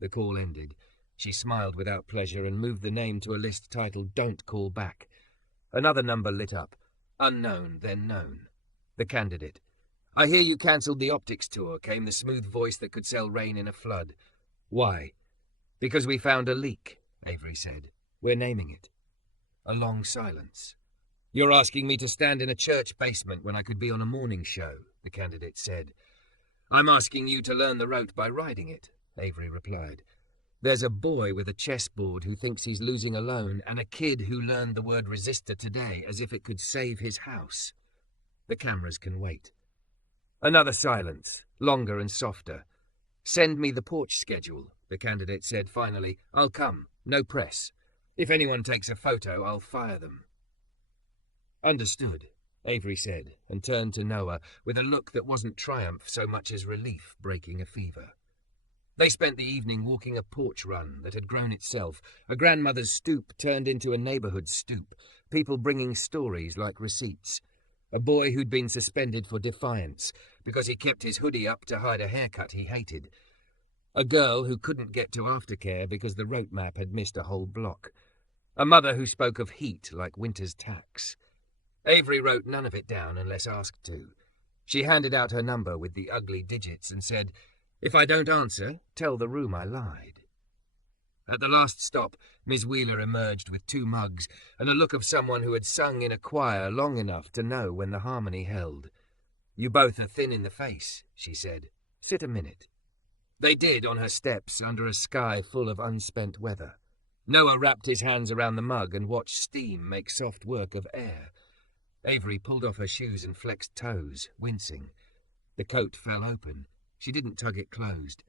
The call ended. She smiled without pleasure and moved the name to a list titled "Don't Call Back." Another number lit up. Unknown, then known. The candidate. "I hear you cancelled the optics tour," came the smooth voice that could sell rain in a flood. "Why?" "Because we found a leak," Avery said. "We're naming it." A long silence. "You're asking me to stand in a church basement when I could be on a morning show," the candidate said. "I'm asking you to learn the route by riding it," Avery replied. "There's a boy with a chessboard who thinks he's losing alone, and a kid who learned the word resistor today as if it could save his house. The cameras can wait." Another silence, longer and softer. "Send me the porch schedule," the candidate said finally. "I'll come. No press. If anyone takes a photo, I'll fire them." "Understood," Avery said, and turned to Noah with a look that wasn't triumph so much as relief breaking a fever. They spent the evening walking a porch run that had grown itself, a grandmother's stoop turned into a neighbourhood stoop, people bringing stories like receipts. A boy who'd been suspended for defiance because he kept his hoodie up to hide a haircut he hated. A girl who couldn't get to aftercare because the route map had missed a whole block. A mother who spoke of heat like winter's tax. Avery wrote none of it down unless asked to. She handed out her number with the ugly digits and said, "If I don't answer, tell the room I lied." At the last stop, Miss Wheeler emerged with 2 mugs and a look of someone who had sung in a choir long enough to know when the harmony held. "You both are thin in the face," she said. "Sit a minute." They did on her steps under a sky full of unspent weather. Noah wrapped his hands around the mug and watched steam make soft work of air. Avery pulled off her shoes and flexed toes, wincing. The coat fell open. She didn't tug it closed.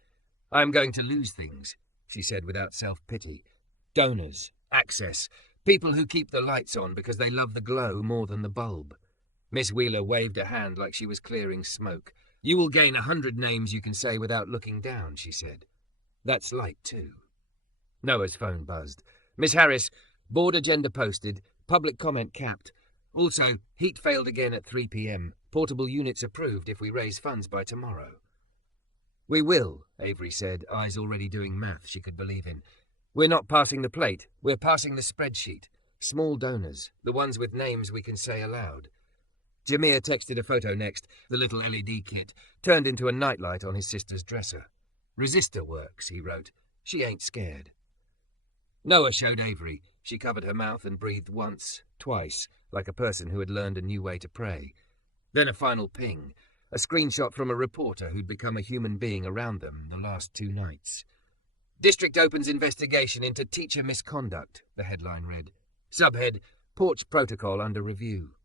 "I'm going to lose things," she said without self-pity. "Donors, access, people who keep the lights on because they love the glow more than the bulb." Miss Wheeler waved a hand like she was clearing smoke. "You will gain 100 names you can say without looking down," she said. "That's light, too." Noah's phone buzzed. "Miss Harris, board agenda posted, public comment capped. Also, heat failed again at 3 p.m. Portable units approved if we raise funds by tomorrow." "We will," Avery said, eyes already doing math she could believe in. "We're not passing the plate. We're passing the spreadsheet. Small donors, the ones with names we can say aloud." Jameer texted a photo next, the little LED kit, turned into a nightlight on his sister's dresser. "Resistor works," he wrote. "She ain't scared." Noah showed Avery. She covered her mouth and breathed once, twice, like a person who had learned a new way to pray. Then a final ping, a screenshot from a reporter who'd become a human being around them the last 2 nights. "District opens investigation into teacher misconduct," the headline read. Subhead, "Porch protocol under review."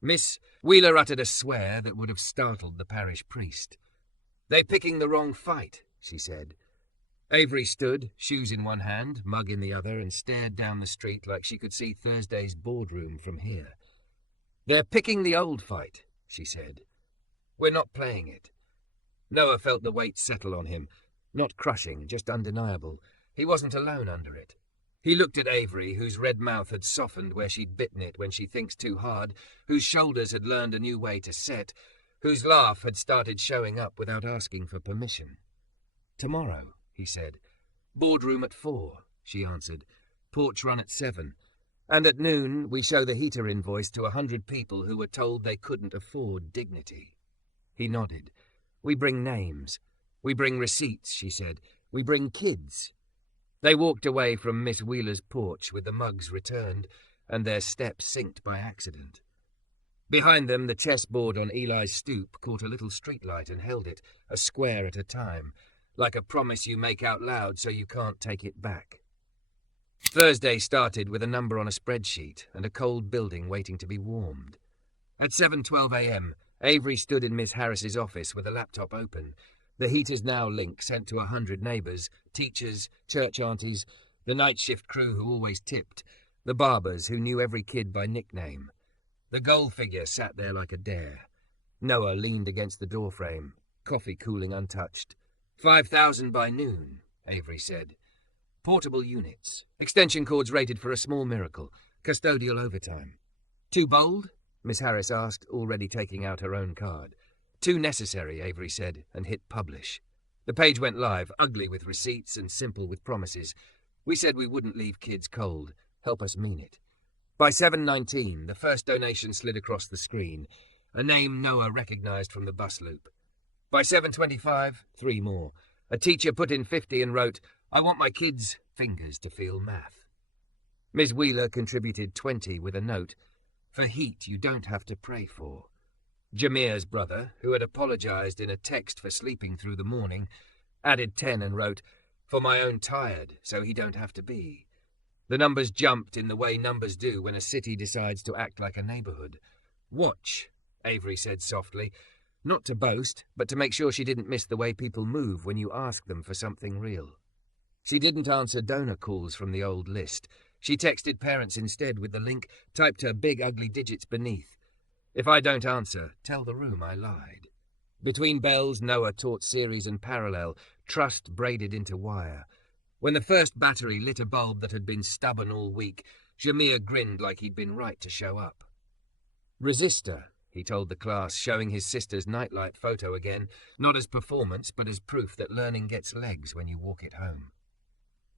Miss Wheeler uttered a swear that would have startled the parish priest. "They're picking the wrong fight," she said. Avery stood, shoes in one hand, mug in the other, and stared down the street like she could see Thursday's boardroom from here. "They're picking the old fight," she said. "We're not playing it." Noah felt the weight settle on him. Not crushing, just undeniable. He wasn't alone under it. He looked at Avery, whose red mouth had softened where she'd bitten it when she thinks too hard, whose shoulders had learned a new way to set, whose laugh had started showing up without asking for permission. "Tomorrow," he said. "Boardroom at 4, she answered. "Porch run at 7. And at noon we show the heater invoice to 100 people who were told they couldn't afford dignity." He nodded. "We bring names. We bring receipts," she said. "We bring kids." They walked away from Miss Wheeler's porch with the mugs returned and their steps synced by accident. Behind them, the chessboard on Eli's stoop caught a little streetlight and held it, a square at a time, like a promise you make out loud so you can't take it back. Thursday started with a number on a spreadsheet and a cold building waiting to be warmed. At 7:12 a.m., Avery stood in Miss Harris's office with a laptop open. The Heaters Now link sent to 100 neighbours, teachers, church aunties, the night shift crew who always tipped, the barbers who knew every kid by nickname. The goal figure sat there like a dare. Noah leaned against the doorframe, coffee cooling untouched. 5,000 by noon, Avery said. Portable units. Extension cords rated for a small miracle. Custodial overtime. Too bold? Miss Harris asked, already taking out her own card. Too necessary, Avery said, and hit publish. The page went live, ugly with receipts and simple with promises. We said we wouldn't leave kids cold. Help us mean it. By 7:19, the first donation slid across the screen, a name Noah recognized from the bus loop. By 7:25, 3 more. A teacher put in 50 and wrote, "I want my kids' fingers to feel math." Ms. Wheeler contributed 20 with a note, "For heat you don't have to pray for." Jameer's brother, who had apologized in a text for sleeping through the morning, added 10 and wrote, "For my own tired, so he don't have to be." The numbers jumped in the way numbers do when a city decides to act like a neighborhood. "Watch," Avery said softly, not to boast, but to make sure she didn't miss the way people move when you ask them for something real. She didn't answer donor calls from the old list. She texted parents instead with the link, typed her big ugly digits beneath. "If I don't answer, tell the room I lied." Between bells, Noah taught series and parallel, trust braided into wire. When the first battery lit a bulb that had been stubborn all week, Jameer grinned like he'd been right to show up. "Resistor," he told the class, showing his sister's nightlight photo again, not as performance, but as proof that learning gets legs when you walk it home.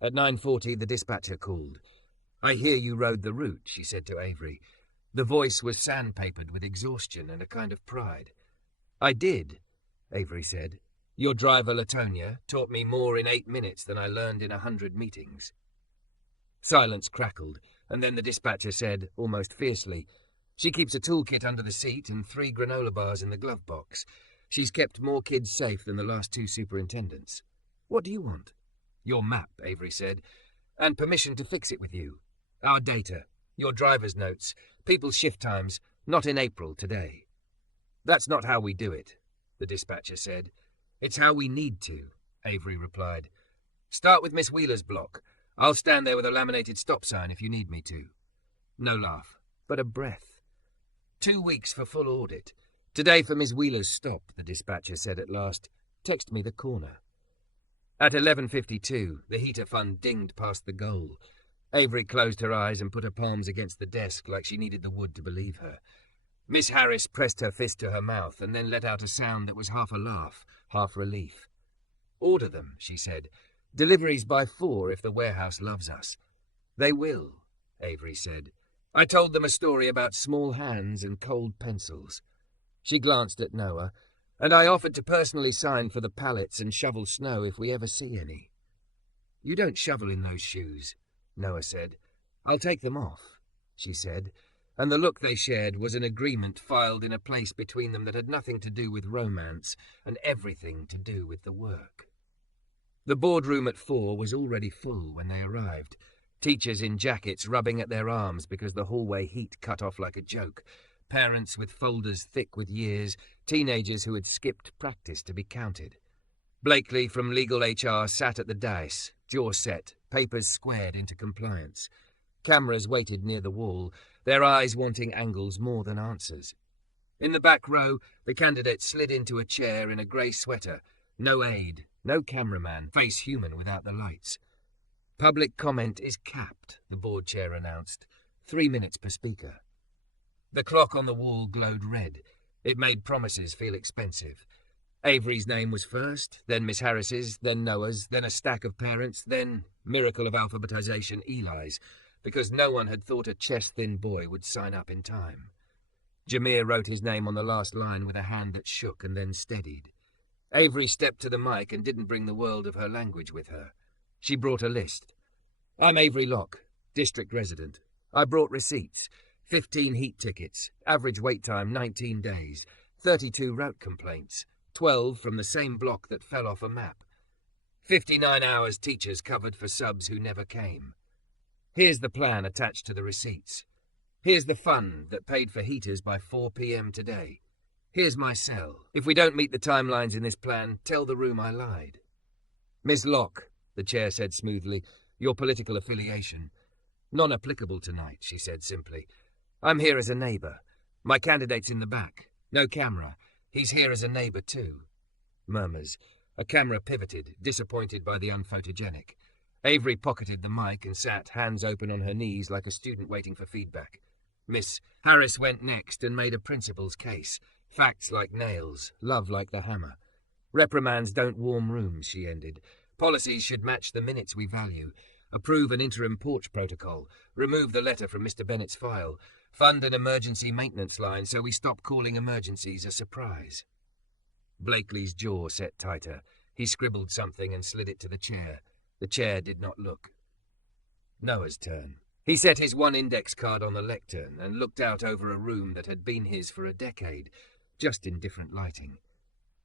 At 9:40, the dispatcher called. "I hear you rode the route," she said to Avery. The voice was sandpapered with exhaustion and a kind of pride. "I did," Avery said. "Your driver, Latonia, taught me more in 8 minutes than I learned in 100 meetings." Silence crackled, and then the dispatcher said, almost fiercely, "She keeps a toolkit under the seat and 3 granola bars in the glove box. She's kept more kids safe than the last 2 superintendents. What do you want?" "Your map," Avery said, "and permission to fix it with you. Our data, your driver's notes, people's shift times, not in April today." "That's not how we do it," the dispatcher said. "It's how we need to," Avery replied. "Start with Miss Wheeler's block. I'll stand there with a laminated stop sign if you need me to." No laugh, but a breath. 2 weeks for full audit. "Today for Miss Wheeler's stop," the dispatcher said at last. "Text me the corner." At 11:52, the heater fund dinged past the goal. Avery closed her eyes and put her palms against the desk like she needed the wood to believe her. Miss Harris pressed her fist to her mouth and then let out a sound that was half a laugh, half relief. "Order them," she said. "Deliveries by 4 if the warehouse loves us." "They will," Avery said. "I told them a story about small hands and cold pencils." She glanced at Noah, "And I offered to personally sign for the pallets and shovel snow if we ever see any." "You don't shovel in those shoes," Noah said. "I'll take them off," she said, and the look they shared was an agreement filed in a place between them that had nothing to do with romance and everything to do with the work. The boardroom at 4 was already full when they arrived, teachers in jackets rubbing at their arms because the hallway heat cut off like a joke, parents with folders thick with years, teenagers who had skipped practice to be counted. Blakely from Legal HR sat at the dais, jaw set, papers squared into compliance. Cameras waited near the wall, their eyes wanting angles more than answers. In the back row, the candidate slid into a chair in a grey sweater. No aide, no cameraman, face human without the lights. Public comment is capped, the board chair announced. 3 minutes per speaker. The clock on the wall glowed red. It made promises feel expensive. Avery's name was first, then Miss Harris's, then Noah's, then a stack of parents, then, miracle of alphabetization, Eli's, because no one had thought a chest-thin boy would sign up in time. Jameer wrote his name on the last line with a hand that shook and then steadied. Avery stepped to the mic and didn't bring the world of her language with her. She brought a list. I'm Avery Locke, district resident. I brought receipts, 15 heat tickets, average wait time 19 days, 32 route complaints, 12 from the same block that fell off a map. 59 hours teachers covered for subs who never came. Here's the plan attached to the receipts. Here's the fund that paid for heaters by 4 p.m. today. Here's my cell. If we don't meet the timelines in this plan, tell the room I lied. Miss Locke, the chair said smoothly, your political affiliation. Non-applicable tonight, she said simply. I'm here as a neighbour. My candidate's in the back. No camera. He's here as a neighbour too. Murmurs. A camera pivoted, disappointed by the unphotogenic. Avery pocketed the mic and sat, hands open on her knees like a student waiting for feedback. Miss Harris went next and made a principal's case. Facts like nails, love like the hammer. Reprimands don't warm rooms, she ended. Policies should match the minutes we value. Approve an interim porch protocol. Remove the letter from Mr. Bennett's file. Fund an emergency maintenance line so we stop calling emergencies a surprise. Blakely's jaw set tighter. He scribbled something and slid it to the chair. The chair did not look. Noah's turn. He set his one index card on the lectern and looked out over a room that had been his for a decade, just in different lighting.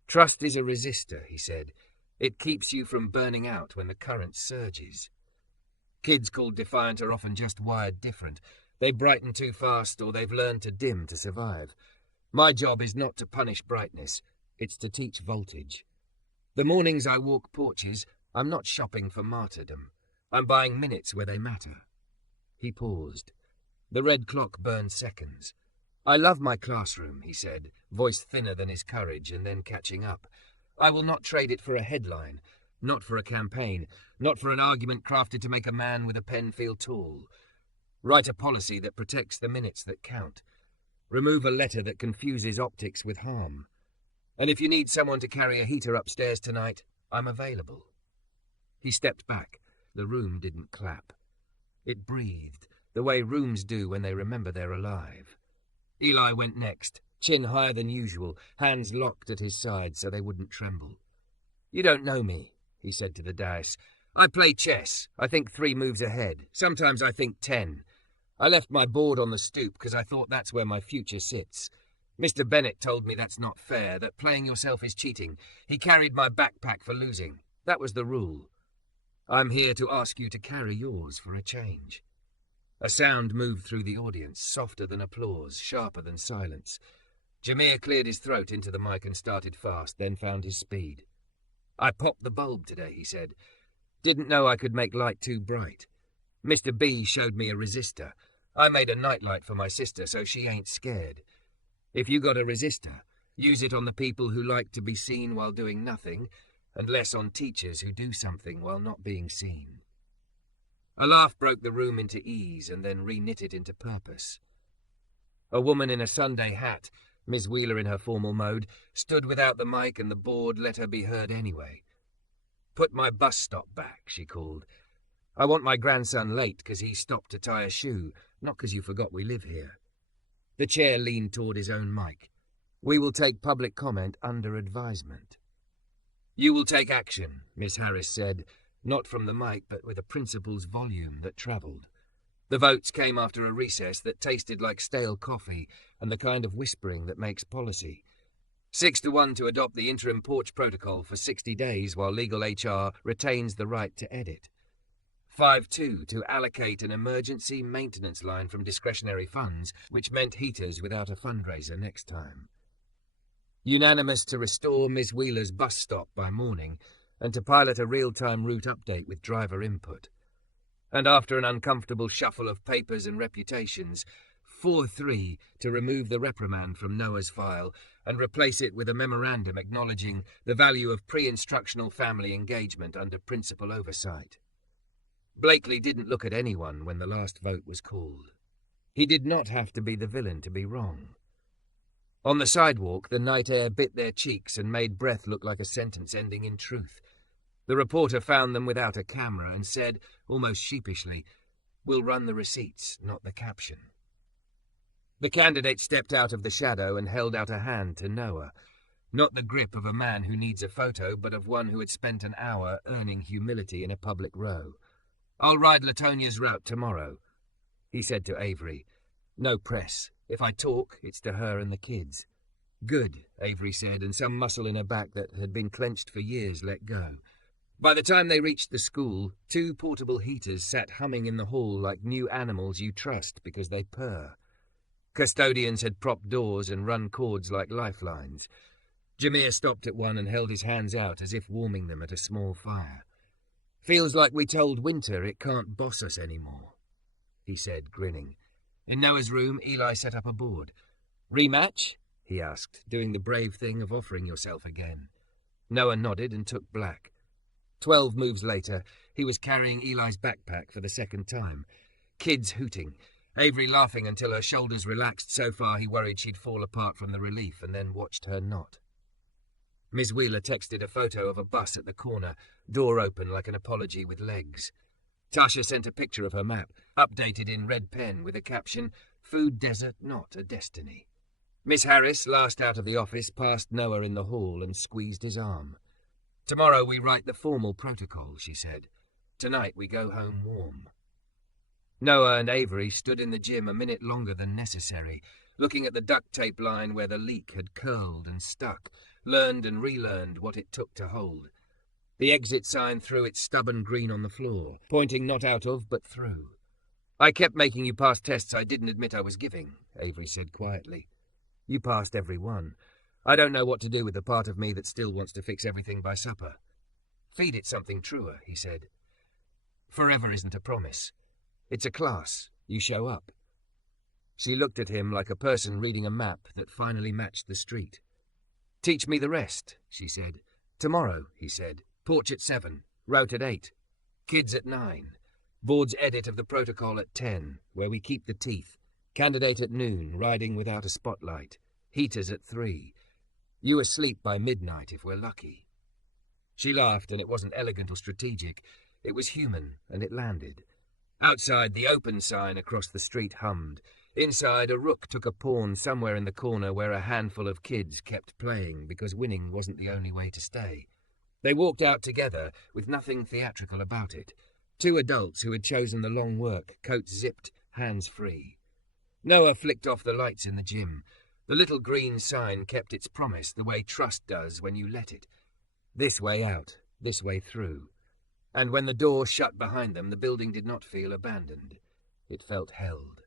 Trust is a resistor, he said. It keeps you from burning out when the current surges. Kids called defiant are often just wired different. They brighten too fast or they've learned to dim to survive. My job is not to punish brightness, it's to teach voltage. The mornings I walk porches, I'm not shopping for martyrdom. I'm buying minutes where they matter. He paused. The red clock burned seconds. I love my classroom, he said, voice thinner than his courage and then catching up. I will not trade it for a headline, not for a campaign, not for an argument crafted to make a man with a pen feel tall. Write a policy that protects the minutes that count. Remove a letter that confuses optics with harm. And if you need someone to carry a heater upstairs tonight, I'm available. He stepped back. The room didn't clap. It breathed, the way rooms do when they remember they're alive. Eli went next, chin higher than usual, hands locked at his sides so they wouldn't tremble. You don't know me, he said to the dais. I play chess. I think 3 moves ahead. Sometimes I think 10. I left my board on the stoop because I thought that's where my future sits. Mr. Bennett told me that's not fair, that playing yourself is cheating. He carried my backpack for losing. That was the rule. I'm here to ask you to carry yours for a change. A sound moved through the audience, softer than applause, sharper than silence. Jameer cleared his throat into the mic and started fast, then found his speed. I popped the bulb today, he said. Didn't know I could make light too bright. Mr. B showed me a resistor. I made a nightlight for my sister so she ain't scared. If you got a resistor, use it on the people who like to be seen while doing nothing, and less on teachers who do something while not being seen. A laugh broke the room into ease and then re-knit it into purpose. A woman in a Sunday hat, Miss Wheeler in her formal mode, stood without the mic and the board let her be heard anyway. Put my bus stop back, she called. I want my grandson late because he stopped to tie a shoe, not because you forgot we live here. The chair leaned toward his own mic. We will take public comment under advisement. You will take action, Miss Harris said, not from the mic but with a principal's volume that travelled. The votes came after a recess that tasted like stale coffee and the kind of whispering that makes policy. 6-1 to adopt the interim porch protocol for 60 days while legal HR retains the right to edit. 5-2 to allocate an emergency maintenance line from discretionary funds, which meant heaters without a fundraiser next time. Unanimous to restore Miss Wheeler's bus stop by morning and to pilot a real-time route update with driver input. And after an uncomfortable shuffle of papers and reputations, 4-3 to remove the reprimand from Noah's file and replace it with a memorandum acknowledging the value of pre-instructional family engagement under principal oversight. Blakely didn't look at anyone when the last vote was called. He did not have to be the villain to be wrong. On the sidewalk, the night air bit their cheeks and made breath look like a sentence ending in truth. The reporter found them without a camera and said, almost sheepishly, "We'll run the receipts, not the caption." The candidate stepped out of the shadow and held out a hand to Noah, not the grip of a man who needs a photo, but of one who had spent an hour earning humility in a public row. "I'll ride Latonia's route tomorrow," he said to Avery. "No press. If I talk, it's to her and the kids." "Good," Avery said, and some muscle in her back that had been clenched for years let go. By the time they reached the school, 2 portable heaters sat humming in the hall like new animals you trust because they purr. Custodians had propped doors and run cords like lifelines. Jameer stopped at one and held his hands out as if warming them at a small fire. "Feels like we told Winter it can't boss us anymore," he said, grinning. In Noah's room, Eli set up a board. "Rematch?" he asked, doing the brave thing of offering yourself again. Noah nodded and took black. 12 moves later, he was carrying Eli's backpack for the second time. Kids hooting, Avery laughing until her shoulders relaxed so far he worried she'd fall apart from the relief and then watched her not. Miss Wheeler texted a photo of a bus at the corner, door open like an apology with legs. Tasha sent a picture of her map, updated in red pen with a caption, "Food desert, not a destiny." Miss Harris, last out of the office, passed Noah in the hall and squeezed his arm. "Tomorrow we write the formal protocol," she said. "Tonight we go home warm." Noah and Avery stood in the gym a minute longer than necessary, looking at the duct tape line where the leak had curled and stuck, learned and relearned what it took to hold. The exit sign threw its stubborn green on the floor, pointing not out of, but through. "I kept making you pass tests I didn't admit I was giving," Avery said quietly. "You passed every one. I don't know what to do with the part of me that still wants to fix everything by supper." "Feed it something truer," he said. "Forever isn't a promise. It's a class. You show up." She looked at him like a person reading a map that finally matched the street. "Teach me the rest," she said. "Tomorrow," he said. "Porch at 7, route at 8, kids at 9, board's edit of the protocol at 10, where we keep the teeth, candidate at noon, riding without a spotlight, heaters at 3, you asleep by midnight if we're lucky." She laughed, and it wasn't elegant or strategic. It was human, and it landed. Outside, the open sign across the street hummed. Inside, a rook took a pawn somewhere in the corner where a handful of kids kept playing because winning wasn't the only way to stay. They walked out together, with nothing theatrical about it. 2 adults who had chosen the long work, coats zipped, hands free. Noah flicked off the lights in the gym. The little green sign kept its promise the way trust does when you let it. This way out, this way through. And when the door shut behind them, the building did not feel abandoned. It felt held.